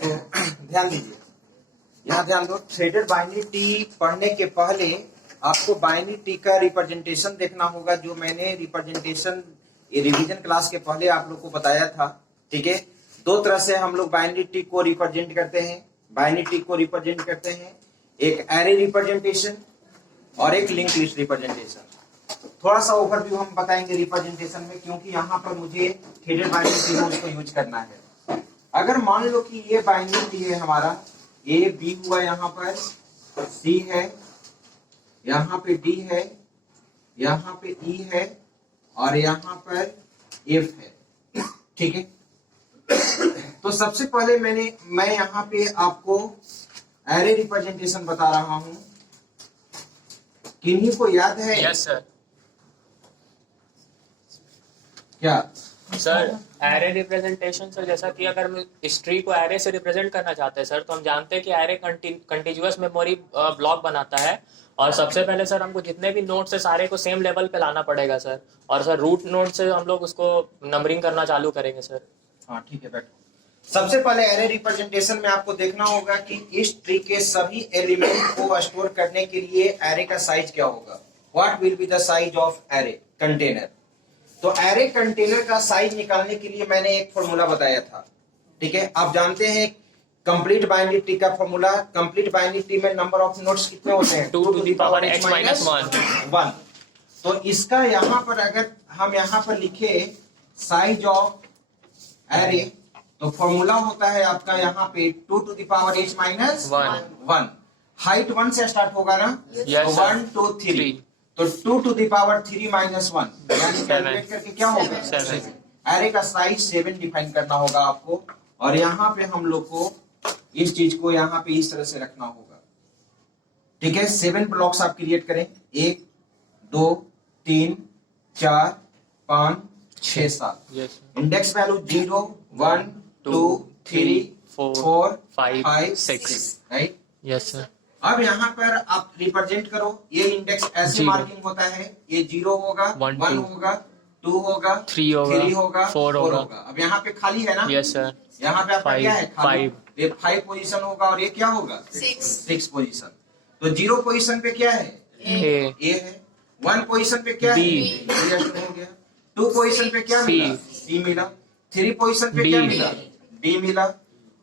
तो ध्यान दीजिए, यहाँ ध्यान दो। थ्रेडेड बाइनरी ट्री पढ़ने के पहले आपको बाइनरी ट्री का रिप्रेजेंटेशन देखना होगा, जो मैंने रिप्रेजेंटेशन रिवीजन क्लास के पहले आप लोग को बताया था। ठीक है, दो तरह से हम लोग बाइनरी ट्री को रिप्रेजेंट करते हैं। बाइनरी ट्री को रिप्रेजेंट करते हैं, एक एरे रिप्रेजेंटेशन और एक लिंक लिस्ट रिप्रेजेंटेशन। थोड़ा सा ओवरव्यू हम बताएंगे रिप्रेजेंटेशन में, क्योंकि यहाँ पर मुझे थ्रेडेड बाइनरी ट्री में उसको यूज करना है। अगर मान लो कि ये बाइनरी ट्री है हमारा, ए बी हुआ, यहाँ पर सी है, यहाँ पे डी है, यहाँ पे ई है और यहाँ पर एफ है। ठीक है, तो सबसे पहले मैं यहाँ पे आपको एरे रिप्रेजेंटेशन बता रहा हूं। किन्हीं को याद है? Yes sir. क्या सर एरे रिप्रेजेंटेशन सर, जैसा कि अगर हम इस ट्री को एरे से रिप्रेजेंट करना चाहते हैं सर, तो हम जानते हैं कि एरे कंटिन्यूअस मेमोरी ब्लॉक बनाता है। और सबसे पहले सर हमको जितने भी नोड्स है सारे को सेम लेवल पे लाना पड़ेगा सर। और सर रूट नोड से हम लोग उसको नंबरिंग करना चालू करेंगे सर। हाँ ठीक है, बैठो। सबसे पहले एरे रिप्रेजेंटेशन में आपको देखना होगा कि इस ट्री के सभी एलिमेंट को स्टोर करने के लिए एरे का साइज क्या होगा। What will be the size of array container. तो एरे कंटेनर का साइज निकालने के लिए मैंने एक फॉर्मूला बताया था। ठीक है, आप जानते हैं कंप्लीट बाइनरी ट्री का फॉर्मूला। कंप्लीट बाइनरी ट्री में नंबर ऑफ नोड्स कितने होते हैं? 2 to the power h minus 1। तो इसका यहाँ पर अगर हम यहाँ पर लिखे साइज ऑफ एरे, तो फॉर्मूला होता है आपका यहाँ पे 2 to the power h minus 1। Height 1 से स्टार्ट होगा ना? Yes, 1 2 3, तो 2 to the power 3 minus 1 यानी कैलकुलेट करके क्या होगा? 7। एरे का साइज 7 डिफाइन करना होगा आपको। और यहाँ पे हम लोग को इस चीज को यहाँ पे इस तरह से रखना होगा। ठीक है, 7 ब्लॉक्स आप क्रिएट करें। 1 2 3 4 5 6 7। Index value 0 1 2 3 4 5 6, right? Yes sir. अब यहाँ पर आप रिप्रेजेंट करो। ये इंडेक्स ऐसे मार्किंग होता है, ये 0 होगा, 1 होगा, 2 होगा, 3 होगा, 4 होगा। अब यहाँ पे खाली है ना? Yes sir. यहाँ पे आपका क्या है? खाली। 5। ये 5 पोजीशन होगा और ये क्या होगा? 6 पोजीशन। तो 0 पोजीशन पे क्या है? ए है। 1 पोजीशन पे क्या है? बी हो गया। 2 पोजीशन पे क्या मिला? सी मिला। 3 पोजीशन पे क्या मिला? डी मिला।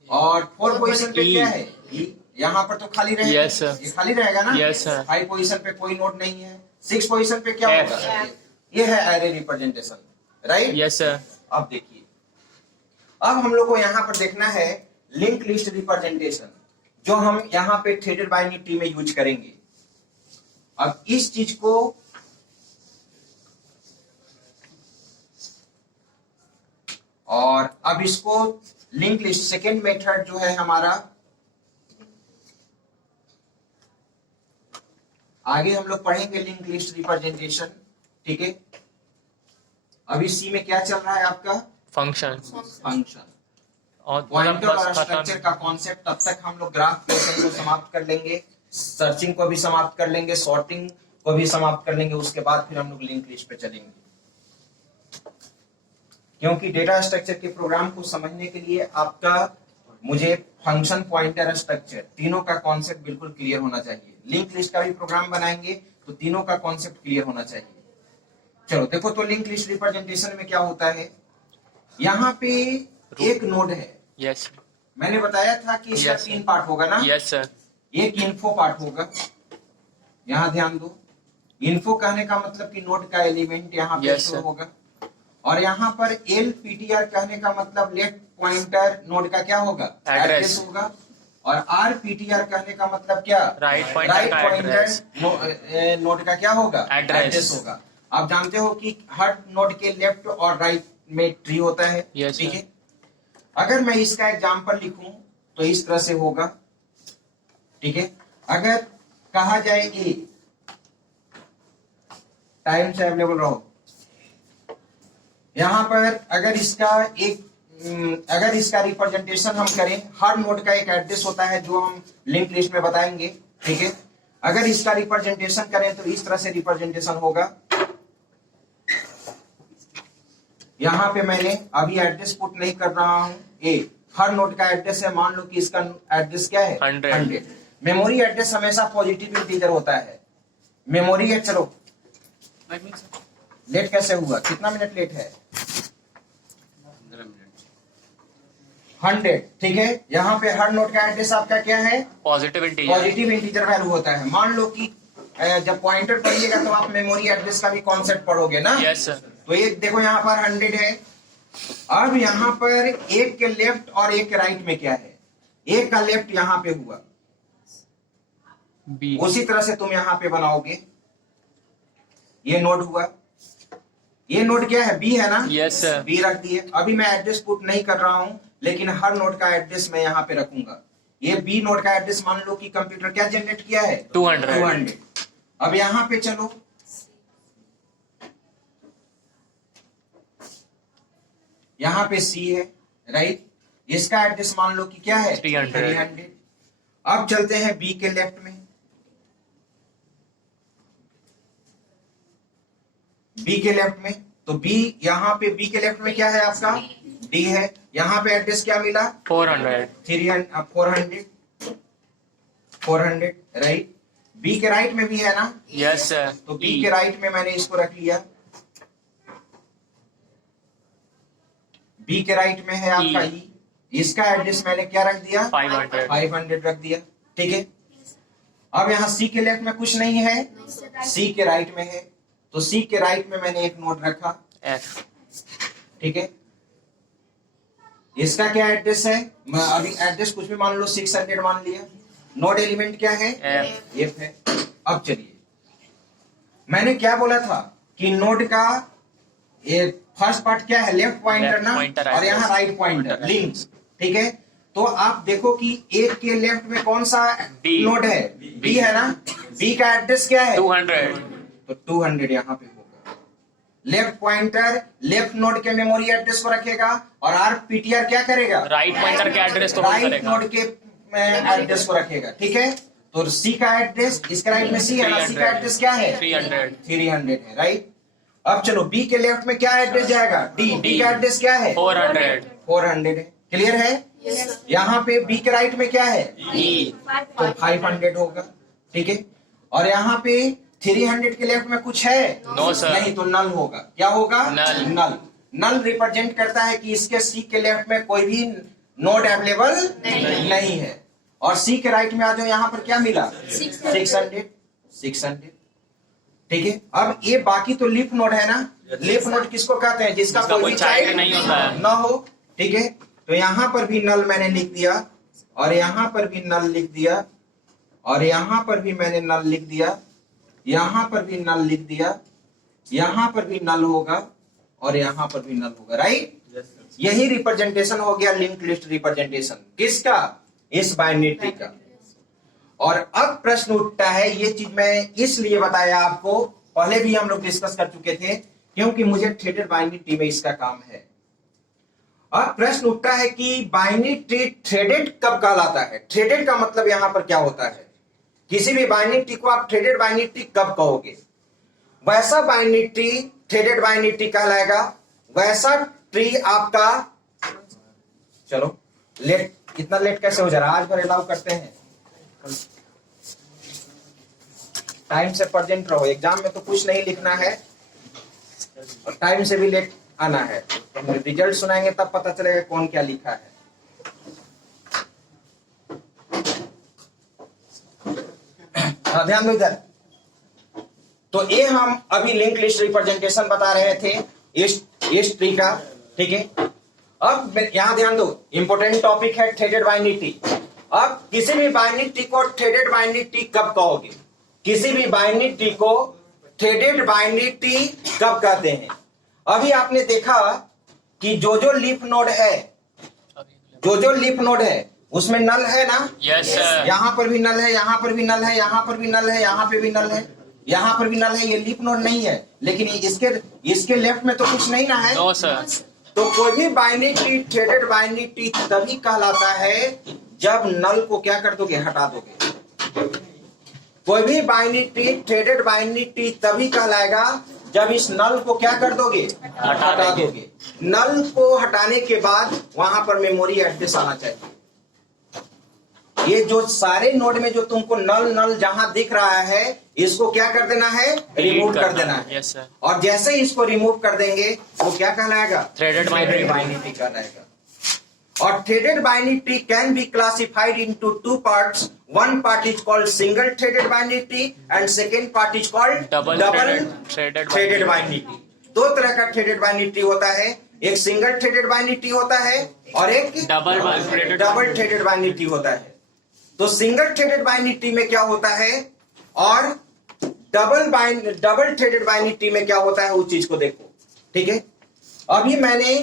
और 4 पोजीशन पे क्या है? ई। यहाँ पर तो खाली रहेगा। Yes, sir. ये खाली रहेगा ना? Yes, sir. 5 पोजीशन पे कोई नोट नहीं है। 6 पोजीशन पे क्या होगा? ये है array representation, right? Yes sir. अब देखिए, अब हम लोग को यहाँ पर देखना है लिंक लिस्ट रिप्रेजेंटेशन, जो हम यहाँ पे थ्रेडेड बाइनरी ट्री में यूज करेंगे। अब इस चीज को और अब इसको लिंक लिस्ट सेकेंड मेथड जो है हमारा, आगे हम लोग पढ़ेंगे लिंक लिस्ट रिप्रेजेंटेशन। ठीक है, अभी सी में क्या चल रहा है आपका? फंक्शन और पॉइंटर और स्ट्रक्चर का कॉन्सेप्ट। तब तक हम लोग ग्राफ क्वेश्चन को समाप्त कर लेंगे, सर्चिंग को भी समाप्त कर लेंगे, सॉर्टिंग को भी समाप्त कर लेंगे। उसके बाद फिर हम लोग लिंक लिस्ट पे चलेंगे, क्योंकि डेटा स्ट्रक्चर के प्रोग्राम को समझने के लिए आपका मुझे फंक्शन, पॉइंटर, स्ट्रक्चर तीनों का कॉन्सेप्ट बिल्कुल क्लियर होना चाहिए। लिंक लिस्ट का भी प्रोग्राम बनाएंगे तो तीनों का कॉन्सेप्ट क्लियर होना चाहिए। चलो देखो, तो लिंक लिस्ट रिप्रेजेंटेशन में क्या होता है? यहाँ पे एक नोड है। यस। मैंने बताया था कि इसका 3 पार्ट होगा ना? Yes sir. एक इन्फो पार्ट होगा, यहाँ ध्यान दो। इन्फो कहने का मतलब कि नोड का एलिमेंट यहाँ पे शो होगा। और यहाँ पर LPTR कहने का मतलब लेफ्ट पॉइंटर नोड का क्या होगा? एड्रेस होगा। और RPTR कहने का मतलब क्या? राइट पॉइंटर नोड का क्या होगा? एड्रेस होगा। आप जानते हो कि हर नोड के लेफ्ट और राइट में ट्री होता है। ठीक है, अगर मैं इसका एग्जांपल लिखूं तो इस तरह से होगा। ठीक है, अगर कहा जाए ए, टाइम से अवेलेबल रहो। यहाँ पर अगर इसका रिप्रेजेंटेशन हम करें, हर नोड का एक एड्रेस होता है जो हम लिंक लिस्ट में बताएंगे। ठीक है, अगर इसका रिप्रेजेंटेशन करें तो इस तरह से रिप्रेजेंटेशन होगा। यहाँ पे मैंने अभी एड्रेस पुट नहीं कर रहा हूं ए, हर नोड का एड्रेस है, मान लो कि इसका एड्रेस क्या है 100। मेमोरी एड्रेस हमेशा पॉजिटिव इंटीजर होता है। मेमोरी है, चलो लेट कैसे हुआ, कितना मिनट लेट है 100, ठीक है। यहाँ पे हर नोड का एड्रेस आपका क्या है positive integer. Positive integer value होता है। मान लो कि जब पॉइंटर पढ़िएगा तो आप मेमोरी एड्रेस का भी कॉन्सेप्ट पढ़ोगे ना। Yes sir. तो ये देखो यहाँ पर 100 है। अब यहाँ पर एक के लेफ्ट और एक के राइट में क्या है, एक का लेफ्ट यहाँ पे हुआ, बी। उसी तरह से तुम यहाँ पे बनाओगे, ये नोड हुआ, ये नोड क्या है बी है ना। Yes sir. बी रख दिए। अभी मैं एड्रेस पुट नहीं कर रहा हूं, लेकिन हर नोड का एड्रेस मैं यहाँ पे रखूंगा। ये बी नोड का एड्रेस मान लो कि कंप्यूटर क्या जनरेट किया है 200। अब यहाँ पे चलो, यहाँ पे सी है राइट, इसका एड्रेस मान लो कि क्या है 300। अब चलते हैं बी के लेफ्ट में, बी के लेफ्ट में, तो बी यहाँ पे बी के लेफ्ट में क्या है आपका डी है। यहाँ पे एड्रेस क्या मिला 400 400 राइट। बी के राइट में भी है ना। Yes sir. तो बी के राइट में मैंने इसको रख लिया, बी के राइट में है आपका ई, इसका एड्रेस मैंने क्या रख दिया 500 रख दिया, ठीक है। अब यहाँ सी के लेफ्ट में कुछ नहीं है, सी के राइट में है, तो सी के राइट में मैंने एक नोट रखा एफ, ठीक है। इसका क्या एड्रेस है, मैं अभी एड्रेस कुछ भी मान लो 600 मान लिया। नोड एलिमेंट क्या है एफ है। अब चलिए, मैंने क्या बोला था कि नोड का ये फर्स्ट पार्ट क्या है लेफ्ट पॉइंटर ना, और यहाँ राइट पॉइंटर लिंक, ठीक है। तो आप देखो कि एक के लेफ्ट में कौन सा नोड है बी है ना, बी का एड्रेस क्या है 200। तो 200 यहाँ पे होगा। लेफ्ट पॉइंटर लेफ्ट नोड के मेमोरी एड्रेस को रखेगा और आरपीटीआर क्या करेगा राइट पॉइंटर के एड्रेस को राइट नोड के एड्रेस को रखेगा, ठीक है। तो सी का एड्रेस, इसके राइट में सी है ना, सी का एड्रेस क्या है 300 है राइट। अब चलो बी के लेफ्ट में क्या एड्रेस जाएगा डी, डी का एड्रेस क्या है 400 है, क्लियर है। यहाँ पे बी के राइट में क्या है ई, तो 500 होगा, ठीक है। और यहाँ पे 300 के लेफ्ट में कुछ है नो सर, नहीं, तो नल होगा। क्या होगा नल। नल रिप्रेजेंट करता है कि इसके सी के लेफ्ट में कोई भी नोड अवेलेबल नहीं है। और सी के राइट में आ जाओ, यहाँ पर क्या मिला 600, ठीक है। अब ये बाकी तो लीफ नोड है ना, लीफ नोड किसको कहते हैं जिसका कोई चाइल्ड नहीं होता है ना हो, ठीक है। तो यहाँ पर भी नल मैंने लिख दिया, और यहाँ पर भी नल लिख दिया, और यहाँ पर भी मैंने नल लिख दिया, यहाँ पर भी नल लिख दिया, यहाँ पर भी नल होगा, और यहाँ पर भी नल होगा, राइट। यही रिप्रेजेंटेशन हो गया लिंक लिस्ट रिप्रेजेंटेशन किसका, इस बाइनरी ट्री का। और अब प्रश्न उठता है, ये चीज मैं इसलिए बताया आपको, पहले भी हम लोग डिस्कस कर चुके थे, क्योंकि मुझे थ्रेडेड बाइनरी ट्री में इसका काम है। अब प्रश्न उठता है कि बाइनरी ट्री थ्रेडेड कब कहलाता है। थ्रेडेड का मतलब यहां पर क्या होता है, किसी भी बाइनरी ट्री को आप थ्रेडेड बाइनरी ट्री कब कहोगे, वैसा binary tree threaded binary tree कहलाएगा, वैसा ट्री आपका। चलो लेट, इतना लेट कैसे हो जा रहा है, आज भर अलाउ करते हैं, टाइम से प्रेजेंट रहो, एग्जाम में तो कुछ नहीं लिखना है और टाइम से भी लेट आना है। तो हम रिजल्ट सुनाएंगे तब पता चलेगा कौन क्या लिखा है। ध्यान दो इधर। तो ये हम अभी लिंक लिस्ट रिप्रेजेंटेशन बता रहे थे इस ट्री का, ठीक है। अब यहां ध्यान दो, इंपोर्टेंट टॉपिक है थ्रेडेड बाइनरी ट्री। अब किसी भी बाइनरी ट्री को थ्रेडेड बाइनरी ट्री कब कहोगे, किसी भी बाइनरी ट्री को थ्रेडेड बाइनरी ट्री कब कहते हैं। अभी आपने देखा कि जो लीफ नोड है, जो लीफ नोड है उसमें नल है ना। Yes sir. यहाँ पर भी नल है, यहाँ पर भी नल है, यहाँ पर भी नल है, यहाँ पे भी नल है, यहाँ पर भी नल है। ये लीफ नोड नहीं है, लेकिन इसके लेफ्ट में तो कुछ नहीं ना है। No sir. तो कोई भी binary tree threaded binary tree तभी कहलाता है जब नल को क्या कर दोगे, हटा दोगे। कोई भी binary tree threaded binary tree तभी कहलाएगा जब इस नल को क्या कर दोगे, हटा दोगे। नल को हटाने के बाद वहां पर मेमोरी एड्रेस आना चाहिए। ये जो सारे नोड में जो तुमको नल नल जहां दिख रहा है, इसको क्या कर देना है, रिमूव कर देना है। Yes sir. और जैसे ही इसको रिमूव कर देंगे वो क्या कहलाएगा, थ्रेडेड बाइनरी ट्री कहलाएगा। और threaded binary tree can be classified into two parts. One part is called single threaded binary tree and second part is called double threaded binary tree. दो तरह का थ्रेडेड बाइनरी ट्री होता है, एक single threaded binary tree होता है और एक डबल थ्रेडेड बाइनरी ट्री होता है। तो सिंगल थ्रेडेड बाइनरी ट्री में क्या होता है और डबल थ्रेडेड बाइनरी ट्री में क्या होता है, उस चीज को देखो। ठीक है, अभी मैंने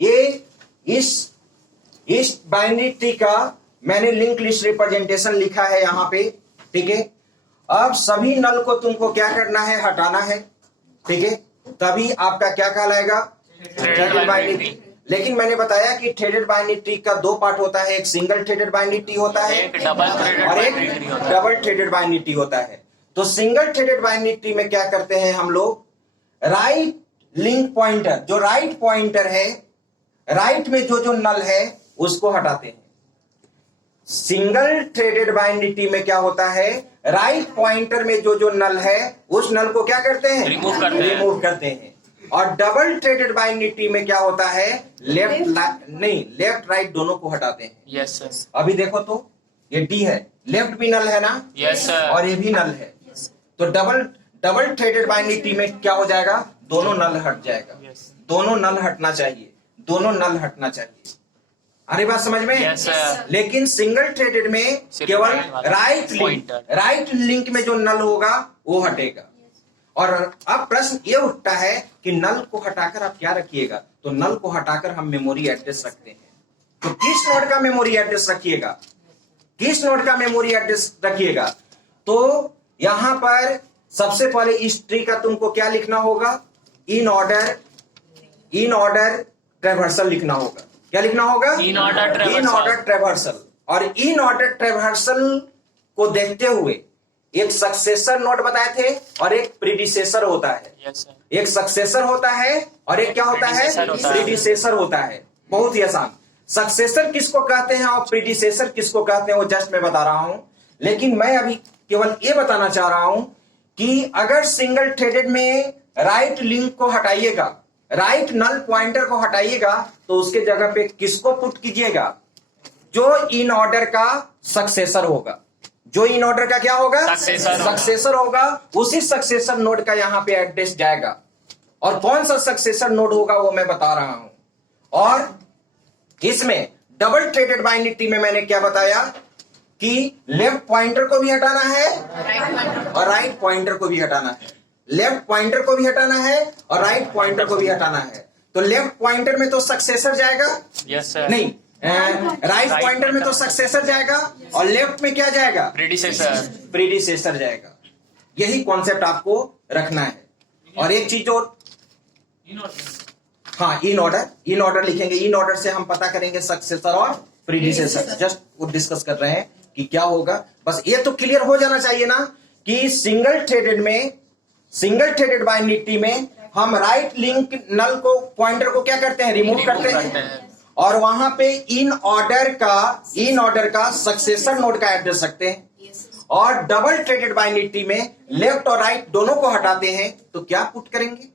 ये इस बाइनरी ट्री का मैंने लिंक लिस्ट रिप्रेजेंटेशन लिखा है यहां पे। ठीक है, अब सभी नल को तुमको क्या करना है, हटाना है। ठीक है, तभी आपका क्या कहलाएगा, थ्रेडेड बाइनरी ट्री। लेकिन मैंने बताया कि थ्रेडेड बाइनरी ट्री का दो पार्ट होता है, एक सिंगल थ्रेडेड बाइनरी ट्री होता है और एक डबल थ्रेडेड बाइनरी ट्री होता है। तो सिंगल थ्रेडेड बाइनरी ट्री में क्या करते हैं हम लोग, राइट लिंक पॉइंटर, जो राइट पॉइंटर है, राइट में जो नल है उसको हटाते हैं। सिंगल थ्रेडेड बाइनरी ट्री में क्या होता है, राइट पॉइंटर में जो नल है उस नल को क्या करते हैं, रिमूव करते हैं। और डबल थ्रेडेड बाइनरी ट्री में क्या होता है, लेफ्ट राइट दोनों को हटाते हैं। Yes sir. अभी देखो तो ये डी है, लेफ्ट भी नल है ना, यस सर, और ये भी नल है। तो डबल थ्रेडेड बाइनरी ट्री में क्या हो जाएगा, दोनों नल हट जाएगा। दोनों नल हटना चाहिए, दोनों नल हटना चाहिए। अरे बात समझ में? Yes sir. लेकिन सिंगल थ्रेडेड में केवल राइट लिंक में जो नल होगा वो हटेगा। और अब प्रश्न ये उठता है कि नल को हटाकर आप क्या रखिएगा, तो नल को हटाकर हम मेमोरी एड्रेस रखते हैं। तो किस नोड का मेमोरी एड्रेस रखिएगा, किस नोड का मेमोरी एड्रेस रखिएगा, तो यहां पर सबसे पहले इस ट्री का तुमको क्या लिखना होगा, इन ऑर्डर ट्रैवर्सल लिखना होगा। क्या लिखना होगा, इन ऑर्डर ट्रैवर्सल। और इन ऑर्डर ट्रैवर्सल को देखते हुए एक सक्सेसर नोड बताए थे और एक प्रीडिसेसर होता है। Yes sir. एक सक्सेसर होता है और एक क्या होता है, प्रीडिसेसर होता है। बहुत ही आसान। सक्सेसर किसको कहते हैं और प्रीडिसेसर किसको कहते हैं वो जस्ट मैं बता रहा हूं। लेकिन मैं अभी केवल ये बताना चाह रहा हूं कि अगर सिंगल थ्रेडेड में राइट लिंक को हटाइएगा, राइट नल पॉइंटर को हटाइएगा, तो उसके जगह पे किसको पुट कीजिएगा, जो इन ऑर्डर का सक्सेसर होगा। जो इन ऑर्डर का क्या होगा, सक्सेसर होगा। उसी सक्सेसर नोड का यहां पे एड्रेस जाएगा। और कौन सा सक्सेसर नोड होगा वो मैं बता रहा हूं। और इसमें डबल थ्रेडेड बाइनरी ट्री में मैंने क्या बताया कि लेफ्ट पॉइंटर को भी हटाना है और राइट पॉइंटर को भी हटाना है। लेफ्ट पॉइंटर को भी हटाना है और राइट पॉइंटर को भी हटाना है। तो लेफ्ट पॉइंटर में तो सक्सेसर जाएगा, यस सर, नहीं राइट पॉइंटर में तो सक्सेसर जाएगा और लेफ्ट में क्या जाएगा, प्रीडिसेसर जाएगा। यही कॉन्सेप्ट आपको रखना है। और एक चीज और, हाँ इन ऑर्डर लिखेंगे। इन ऑर्डर से हम पता करेंगे सक्सेसर और प्रीडिसेसर। जस्ट वो डिस्कस कर रहे हैं कि क्या होगा। बस ये तो क्लियर हो जाना चाहिए ना कि सिंगल थ्रेडेड बाइनरी ट्री में हम राइट लिंक नल को पॉइंटर को क्या करते हैं, रिमूव करते हैं। और वहां पे इन ऑर्डर का सक्सेसर नोड का एड्रेस रखते हैं। और डबल थ्रेडेड बाइनरी ट्री में लेफ्ट और राइट दोनों को हटाते हैं, तो क्या पुट करेंगे,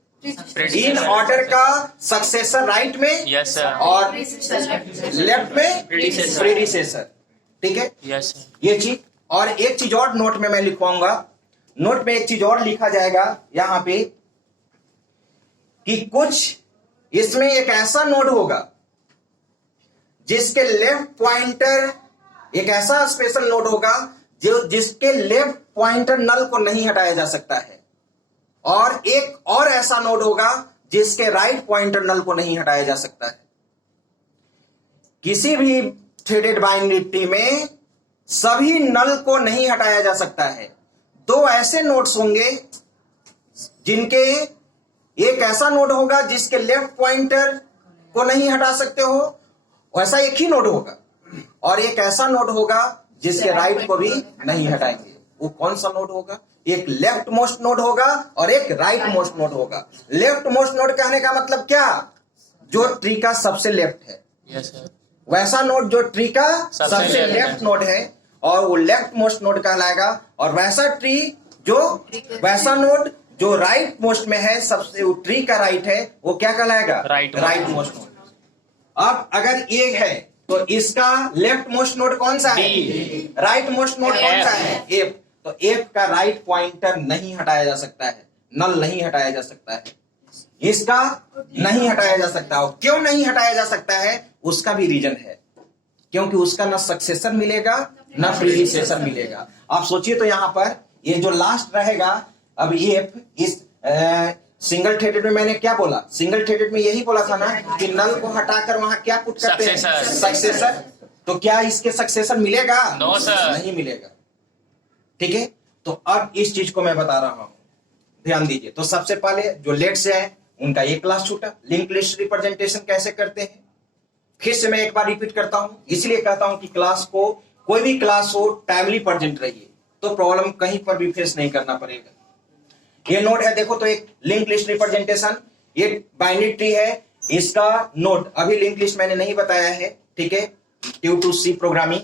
इन ऑर्डर का सक्सेसर राइट में, यस सर, और लेफ्ट में प्रीडिसेसर। ठीक है, यस सर। ये चीज। और एक चीज और नोट में मैं लिखवाऊंगा, नोट में एक चीज और लिखा जाएगा यहां पे कि कुछ इसमें एक ऐसा नोड होगा जिसके लेफ्ट पॉइंटर, एक ऐसा स्पेशल नोड होगा जो जिसके लेफ्ट पॉइंटर नल को नहीं हटाया जा सकता है। और एक और ऐसा नोड होगा जिसके राइट पॉइंटर नल को नहीं हटाया जा सकता है। किसी भी थ्रेडेड बाइनरी ट्री में सभी नल को नहीं हटाया जा सकता है। दो ऐसे नोड्स होंगे जिनके, एक ऐसा नोड होगा जिसके लेफ्ट पॉइंटर को नहीं हटा सकते हो, वैसा एक ही नोड होगा। और एक ऐसा नोड होगा जिसके राइट को भी नहीं हटाएंगे। वो कौन सा नोड होगा, एक लेफ्ट मोस्ट नोड होगा और एक राइट मोस्ट नोड होगा। लेफ्ट मोस्ट नोड कहने का मतलब क्या, जो ट्री का सबसे लेफ्ट है, यस सर। वैसा नोड जो ट्री का सबसे left लेफ्ट है। नोड है और वो लेफ्ट मोस्ट नोड कहलाएगा। और वैसा ट्री जो वैसा नोड जो राइट मोस्ट में है, सबसे वो ट्री का राइट है, वो क्या कहलाएगा, Right राइट मोस्ट नोड। अब अगर ये है तो इसका लेफ्ट मोस्ट नोड कौन सा है, राइट मोस्ट नोड कौन सा है, एफ। तो एफ का राइट पॉइंटर नहीं हटाया जा सकता है, नल नहीं हटाया जा सकता है, इसका नहीं हटाया जा सकता। और क्यों नहीं हटाया जा सकता है, उसका भी रीजन है, क्योंकि उसका ना सक्सेसर मिलेगा ना प्रीडिसेसर मिलेगा। आप सोचिए तो यहां पर ये जो लास्ट रहेगा, अब एफ इस सिंगल थ्रेडेड में मैंने क्या बोला, सिंगल थ्रेडेड में यही बोला था ना कि नल को हटाकर वहां क्या पुट करते हैं, सक्सेसर। तो क्या इसके सक्सेसर मिलेगा, नो सर, नहीं मिलेगा। ठीक है, तो अब इस चीज को मैं बता रहा हूं, ध्यान दीजिए। तो सबसे पहले जो लेट्स है उनका एक क्लास छूटा, लिंक लिस्ट रिप्रेजेंटेशन कैसे करते हैं, फिर से मैं एक बार रिपीट करता हूं। इसलिए कहता हूं कि क्लास को, कोई भी क्लास हो, टाइमली प्रेजेंट रहिए, तो प्रॉब्लम कहीं पर भी फेस नहीं करना पड़ेगा। ये नोड है, देखो तो एक लिंक लिस्ट रिप्रेजेंटेशन, ये बाइनरी ट्री है, इसका नोड अभी लिंक लिस्ट मैंने नहीं बताया है, ठीक है, ड्यू टू सी प्रोग्रामिंग।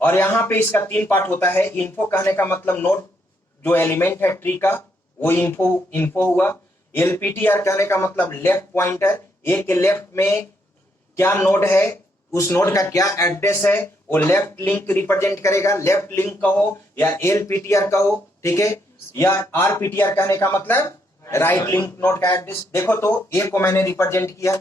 और यहां पे इसका 3 पार्ट होता है। इन्फो कहने का मतलब नोड जो एलिमेंट है ट्री का, वो इन्फो हुआ। एलपीटीआर कहने का मतलब लेफ्ट पॉइंटर, एक के लेफ्ट में क्या नोड है, उस नोड का क्या एड्रेस है, वो लेफ्ट लिंक रिप्रेजेंट करेगा। लेफ्ट लिंक कहो या एलपीटीआर कहो, ठीक है, या आरपीटीआर कहने का मतलब राइट लिंक नोड का एड्रेस। देखो तो ए को मैंने रिप्रेजेंट किया,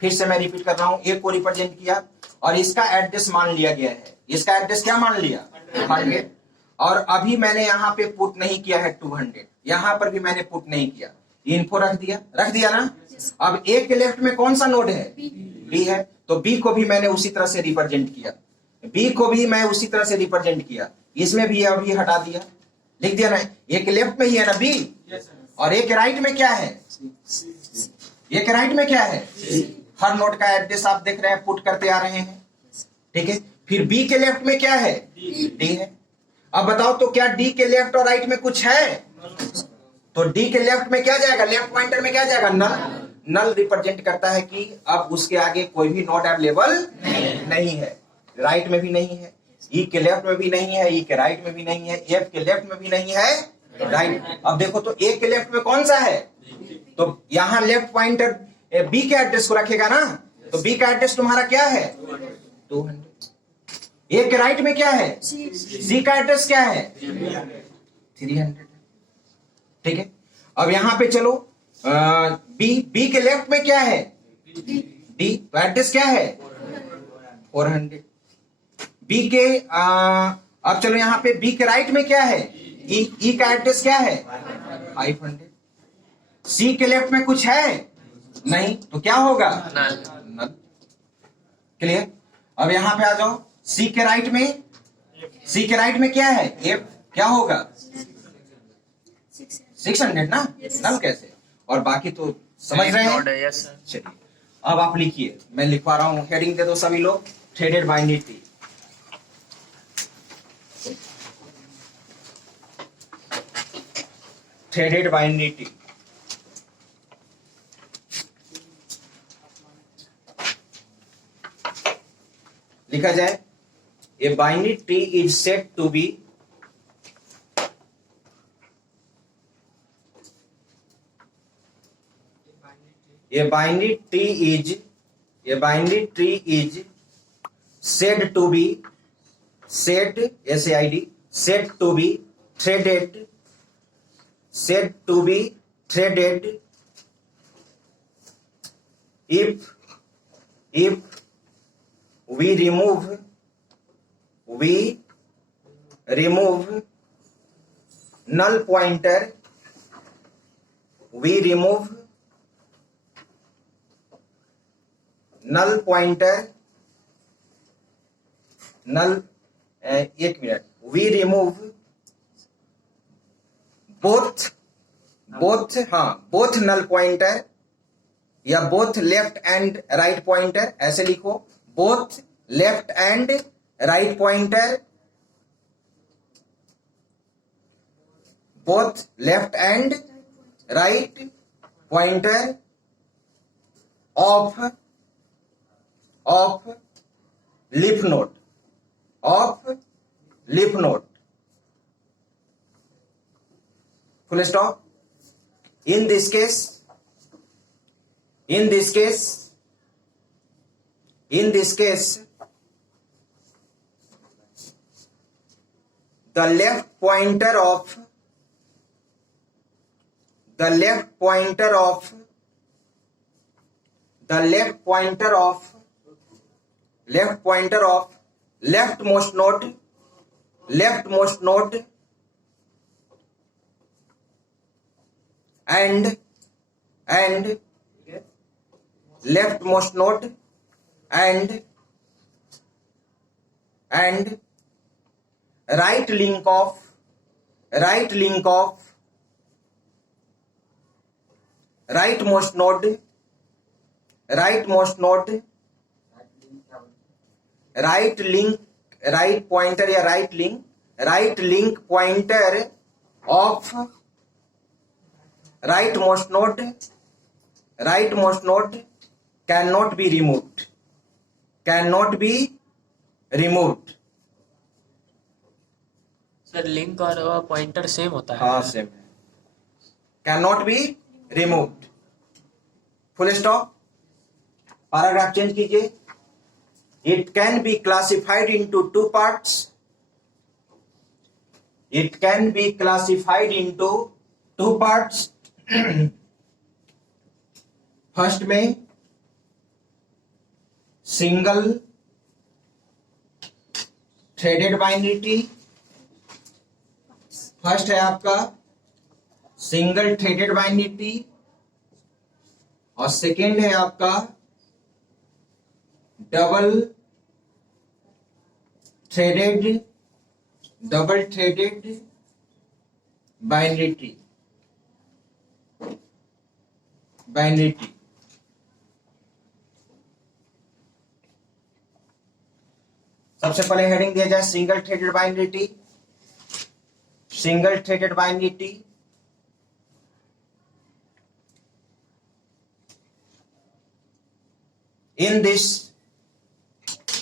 फिर से मैं रिपीट कर रहा हूं, ए को रिप्रेजेंट किया और इसका एड्रेस मान लिया गया है। इसका एड्रेस क्या मान लिया, 100। और अभी मैंने यहां पे पुट नहीं किया है 200, यहां पर भी मैंने पुट नहीं किया, इन्फो रख दिया ना। अब ए के लेफ्ट में कौन सा नोड है, बी है, तो बी को भी मैंने उसी तरह से रिप्रेजेंट किया, बी को भी मैं उसी तरह से रिप्रेजेंट किया। इसमें भी अभी हटा दिया, लिख दिया ना, एक लेफ्ट में ही है ना बी, और एक राइट में क्या है, एक राइट में क्या है, हर नोड का एड्रेस आप देख रहे हैं, पुट करते आ रहे हैं, ठीक है। फिर बी के लेफ्ट में क्या है, डी है। अब बताओ तो क्या डी के लेफ्ट और राइट में कुछ है, तो डी के लेफ्ट में क्या जाएगा, लेफ्ट पॉइंटर में क्या जाएगा, नल। नल रिप्रेजेंट करता है कि अब उसके आगे कोई भी नोड अवेलेबल नहीं है, राइट में भी नहीं है, ई के लेफ्ट में भी नहीं है, ई के राइट में भी नहीं है, एफ के लेफ्ट में भी नहीं है, राइट। अब देखो तो ए के लेफ्ट में कौन सा है, तो यहां लेफ्ट पॉइंटर बी के एड्रेस को रखेगा ना, तो बी का एड्रेस तुम्हारा क्या है, 200। ए के राइट में क्या है, सी का एड्रेस क्या है, 300, ठीक है। अब यहां पे चलो, बी के लेफ्ट में क्या है, डी, तो एड्रेस क्या है, 400। बी के अब चलो यहां पे बी के राइट में क्या है, ई का एड्रेस क्या है, 500। सी के लेफ्ट में कुछ है नहीं, तो क्या होगा, नल। क्लियर। अब यहां पे आ जाओ, सी के राइट में क्या है, एफ, क्या होगा, 600 ना, नल कैसे, और बाकी तो समझ रहे हैं। चलिए अब आप लिखिए, मैं लिखवा रहा हूं, हेडिंग दे दो सभी लोग, threaded binary tree. Threaded binary tree, लिखा जाए, a binary tree is said to be A binary tree is said to be threaded if we remove null pointer, we remove both null pointer या both left and right pointer, ऐसे लिखो, both left and right pointer both left and right pointer of leaf node full stop. In this case the left pointer of leftmost node and leftmost node and right link of rightmost node right pointer या right link pointer of rightmost node cannot be removed. Sir link और pointer same होता है? हाँ same है. cannot be removed. Full stop. Paragraph change कीजिए. It can be classified into two parts. First में single threaded binary tree. First है आपका single threaded binary tree और सेकेंड है आपका डबल थ्रेडेड बाइनरी ट्री. सबसे पहले हेडिंग दिया जाए single threaded binary tree. In this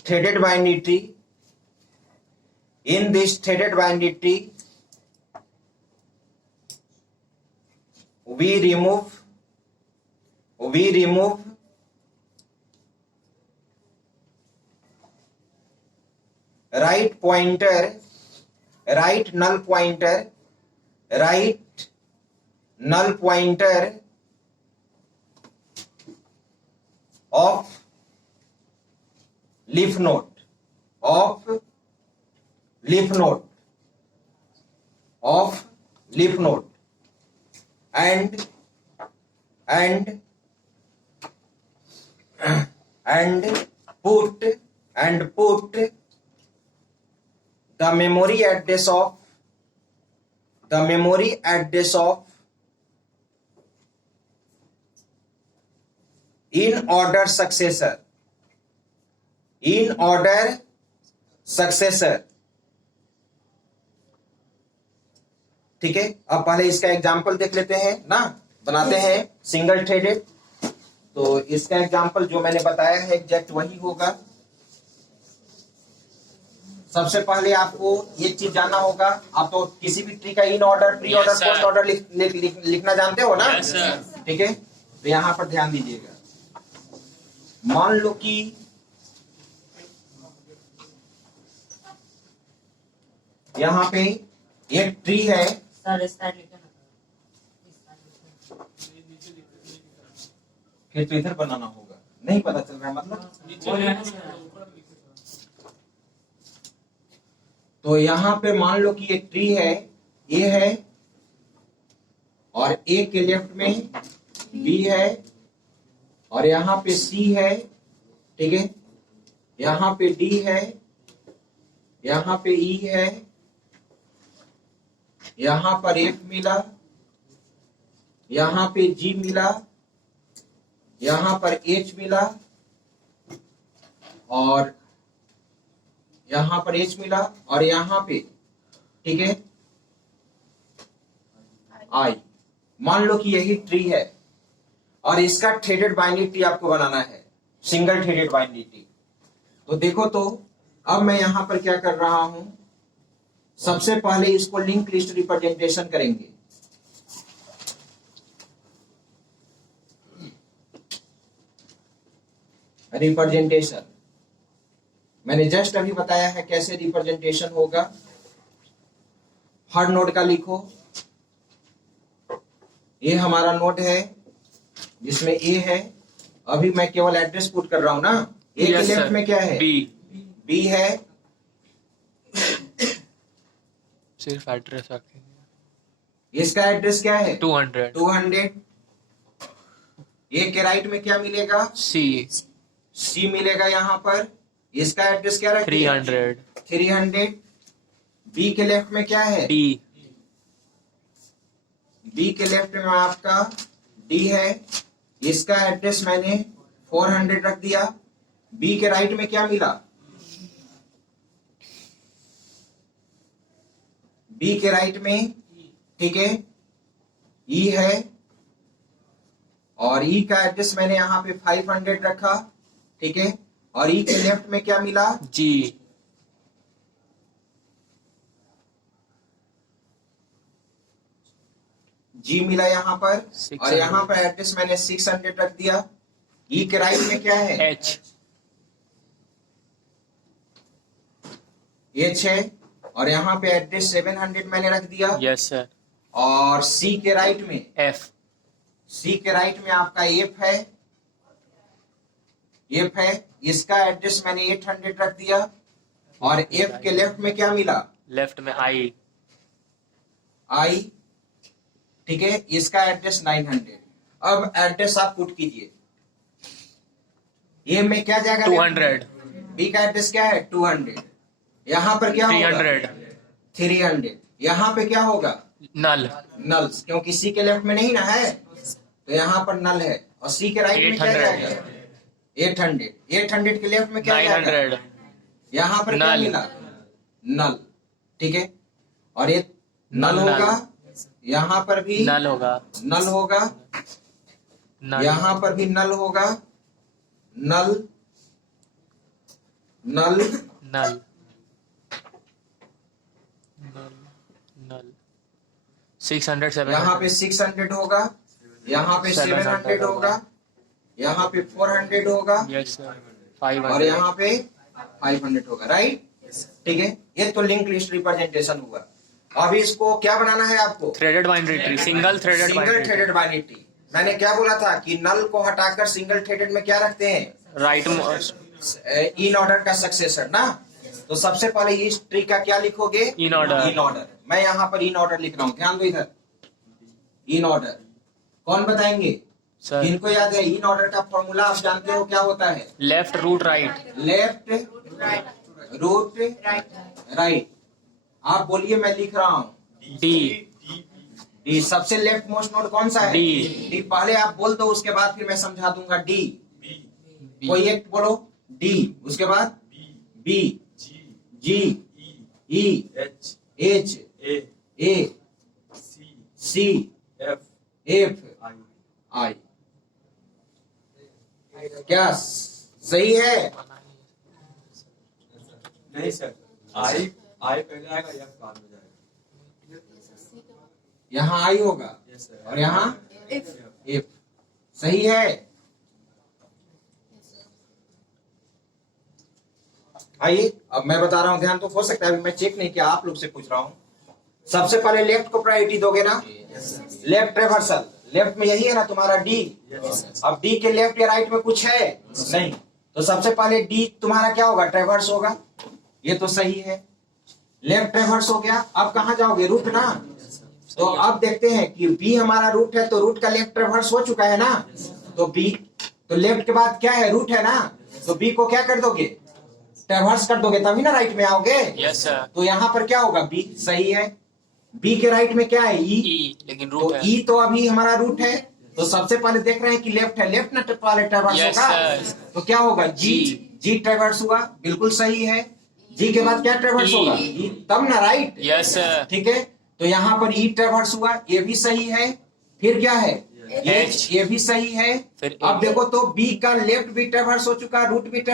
threaded binary tree, we remove right null pointer of leaf node and put the memory address of in order successor. ठीक है. अब पहले इसका example देख लेते हैं ना. बनाते हैं सिंगल थ्रेडेड. तो इसका एग्जाम्पल जो मैंने बताया है एग्जैक्ट वही होगा. सबसे पहले आपको ये चीज जानना होगा. आप तो किसी भी ट्री का in order, pre order, post order लिखना जानते हो ना. ठीक है. तो यहां पर ध्यान दीजिएगा. मान लो कि यहाँ पे एक ट्री है. फिर तो इधर बनाना होगा. नहीं पता चल रहा है मतलब. तो यहाँ पे मान लो कि एक ट्री है. ए है और ए के लेफ्ट में बी है और यहाँ पे सी है. ठीक है. यहाँ पे डी है, यहाँ पे ई है, यहाँ पर एफ मिला, यहाँ पे जी मिला, यहाँ पर एच मिला और यहाँ पर एच मिला और यहाँ पे. ठीक है. आई। मान लो कि यही ट्री है और इसका थ्रेडेड बाइनरी ट्री आपको बनाना है, सिंगल थ्रेडेड बाइनरी ट्री। तो देखो, तो अब मैं यहां पर क्या कर रहा हूं, सबसे पहले इसको लिंक लिस्ट रिप्रेजेंटेशन करेंगे। रिप्रेजेंटेशन मैंने जस्ट अभी बताया है कैसे रिप्रेजेंटेशन होगा। हर नोड का लिखो, ये हमारा नोड है जिसमें ए है। अभी मैं केवल एड्रेस पुट कर रहा हूं ना। ए के लेफ्ट में क्या है? बी है। सिर्फ एड्रेस रखेंगे। इसका एड्रेस क्या है? 200। ए के राइट में क्या मिलेगा? सी मिलेगा यहाँ पर। इसका एड्रेस क्या रखेंगे? 300। बी के लेफ्ट में क्या है? बी के लेफ्ट में आपका डी है। इसका एड्रेस मैंने 400 रख दिया। बी के राइट में क्या मिला? बी के राइट में, ठीक है, ई है और ई का एड्रेस मैंने यहां पे 500 रखा, ठीक है। और ई के लेफ्ट में क्या मिला? जी मिला यहाँ पर। और यहाँ पर एड्रेस मैंने 600 रख दिया। ई के राइट में क्या है? एच है और यहाँ पे एड्रेस 700 मैंने रख दिया। Yes sir. और सी के राइट में एफ। सी के राइट में आपका एफ है। एफ है, इसका एड्रेस मैंने 800 रख दिया। और एफ के लेफ्ट में क्या मिला? लेफ्ट में आई। ठीक है, इसका एड्रेस 900। अब एड्रेस आप पुट कीजिए। ए में क्या जाएगा? 200। बी का एड्रेस क्या है? 200। यहाँ पर क्या होगा? 300। यहाँ पे क्या होगा? नल, क्योंकि सी के लेफ्ट में नहीं ना है, तो यहाँ पर नल है। और सी के राइट में क्या जाएगा? 800। 800 के लेफ्ट में क्या जाएगा? 900। यहाँ पर क्या मिला? नल, ठीक है। और ये नल होगा, यहाँ पर भी नल होगा, यहाँ पर भी नल होगा। नल 600 700। यहाँ पे 600 होगा, यहाँ पे 700 होगा, यहाँ पे 400 होगा। Yes sir. 500 और यहाँ पे 500 होगा, राइट? ठीक है, ये तो लिंक लिस्ट रिप्रेजेंटेशन हुआ। अभी इसको क्या बनाना है आपको? Threaded binary tree, single threaded binary tree. मैंने क्या बोला था कि नल को हटाकर सिंगल थ्रेडेड में क्या रखते हैं? राइट इन ऑर्डर का सक्सेसर ना। तो सबसे पहले इस ट्री का क्या लिखोगे? In order. मैं यहाँ पर इन ऑर्डर लिख रहा हूँ, ध्यान दो इधर। इन ऑर्डर कौन बताएंगे? सर, इनको याद है? इन ऑर्डर का फॉर्मूला आप जानते हो क्या होता है? Left root right. Left root right. आप बोलिए, मैं लिख रहा हूँ। डी सबसे लेफ्ट मोस्ट नोड कौन सा है? डी पहले आप बोल दो, उसके बाद फिर मैं समझा दूंगा। डी कोई एक बोलो। डी, उसके बाद बी, जी, ई, एच, ए, सी, एफ, आई। क्या सही है? नहीं सर, आई पहले आएगा, एफ बाद में जाएगा। यहाँ आई होगा और यहाँ एफ। सही है? आइए, अब मैं बता रहा हूं, ध्यान तो हो सकता है अभी मैं चेक नहीं किया, आप लोग से पूछ रहा हूं। सबसे पहले लेफ्ट को प्रायोरिटी दोगे ना? लेफ्ट ट्रेवर्सल, लेफ्ट में यही है ना तुम्हारा डी। अब डी के लेफ्ट या राइट में कुछ है नहीं, तो सबसे पहले डी तुम्हारा क्या होगा? ट्रेवर्स होगा। ये तो सही है, लेफ्ट ट्रेवर्स हो गया। अब कहाँ जाओगे? रूट ना। तो अब देखते हैं कि बी हमारा रूट है, तो रूट का लेफ्ट ट्रेवर्स हो चुका है ना। तो बी, तो लेफ्ट के बाद क्या है? रूट है ना। तो बी को क्या कर दोगे? ट्रेवर्स कर दोगे, तभी ना राइट में आओगे। Yes sir. तो यहाँ पर क्या होगा? बी सही है। बी के राइट में क्या है? ई, लेकिन रूट है। ई तो अभी हमारा रूट है, तो सबसे पहले देख रहे हैं कि लेफ्ट है, लेफ्ट ना पहले ट्रेवर्स होगा। तो क्या होगा? जी ट्रेवर्स हुआ, बिल्कुल सही है। जी के बाद क्या ट्रेवर्स होगा? ई, तब ना राइट। Yes sir. ठीक है, तो यहाँ पर ई ट्रेवर्स हुआ, ये भी सही है। फिर क्या है, H, ये भी सही है। फिर अब H। देखो तो बी का लेफ्ट भी ट्रेवर्स हो चुका, रूट भी ट्रेवर्स